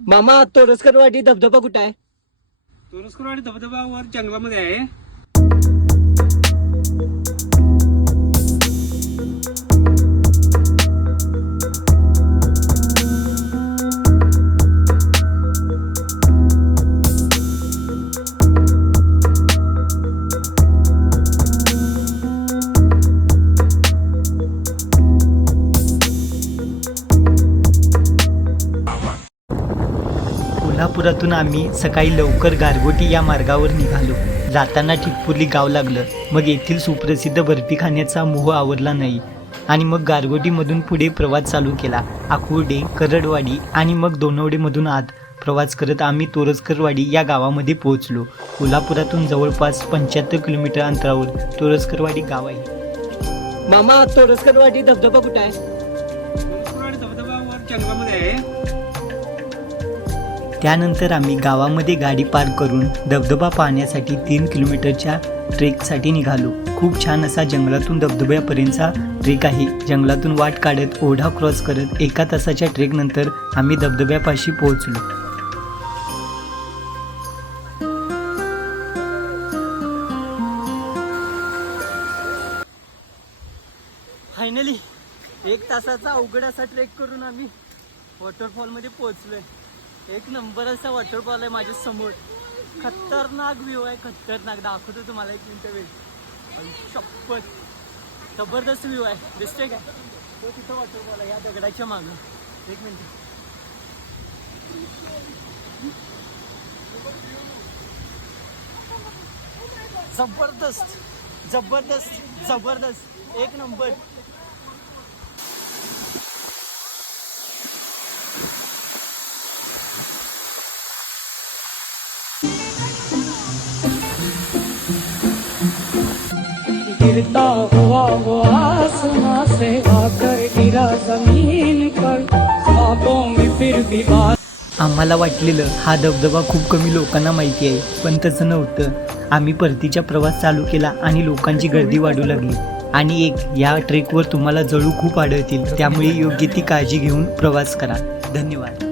मामा तोरसकरवाडी धबधबा कुठे आहे? तोरसकरवाडी धबधबा वर जंगलामध्ये आहे. कोल्हापुरातून आम्ही सकाळी लवकर गारगोटी या मार्गावर निघालो. जाताना ठिकपुर्ली गाव लागलं. मग येथील सुप्रसिद्ध बर्फी खाण्याचा मोह आवरला नाही आणि मग गारगोटीमधून पुढे प्रवास चालू केला. आकुर्डे, करडवाडी आणि मग दोनवडेमधून आत प्रवास करत आम्ही तोरसकरवाडी या गावामध्ये पोहोचलो. कोल्हापुरातून जवळपास 75 किलोमीटर अंतरावर तोरसकरवाडी गाव आहे. मामा तोरसकरवाडी धबधबा कुठे आहे? तोरसकरवाडी धबधबा वर जंगलामध्ये आहे. त्यानंतर आम्ही गावामध्ये गाडी पार्क करून धबधबा पाहण्यासाठी 3 किलोमीटरच्या ट्रेकसाठी निघालो. खूप छान असा जंगलातून धबधब्यापर्यंतचा ट्रेक आहे. जंगलातून वाट काढत ओढा क्रॉस करत 1 तासाच्या ट्रेकनंतर आम्ही धबधब्यापाशी पोहोचलो. फायनली 1 तासाचा अवघड असा ट्रेक करून आम्ही वॉटरफॉलमध्ये पोहोचलोय. एक नंबर असा वॉटरफॉल आहे माझ्या समोर. खतरनाक व्ह्यू आहे, खतरनाक. दाखवतो तुम्हाला 1 मिनिट वेळ. शपथ जबरदस्त व्ह्यू आहे. दिसते काय तो तिथं वॉटरफॉल आहे या दगडाच्या मागं. 1 मिनिट. जबरदस्त जबरदस्त जबरदस्त 1 नंबर. गिरता हुआ वो आसमां से आकर गिरा जमीन पर, ख्वाबों में फिर भी बात. आम्हाला वाटलेलं हा धबधबा खूप कमी लोकांना माहिती आहे, पण तसं नव्हतं. आम्ही परतीचा प्रवास चालू केला आणि लोकांची गर्दी वाढू लागली. आणि या ट्रेकवर तुम्हाला जळू खूप आढळतील, त्यामुळे योग्य ती काळजी घेऊन प्रवास करा. धन्यवाद.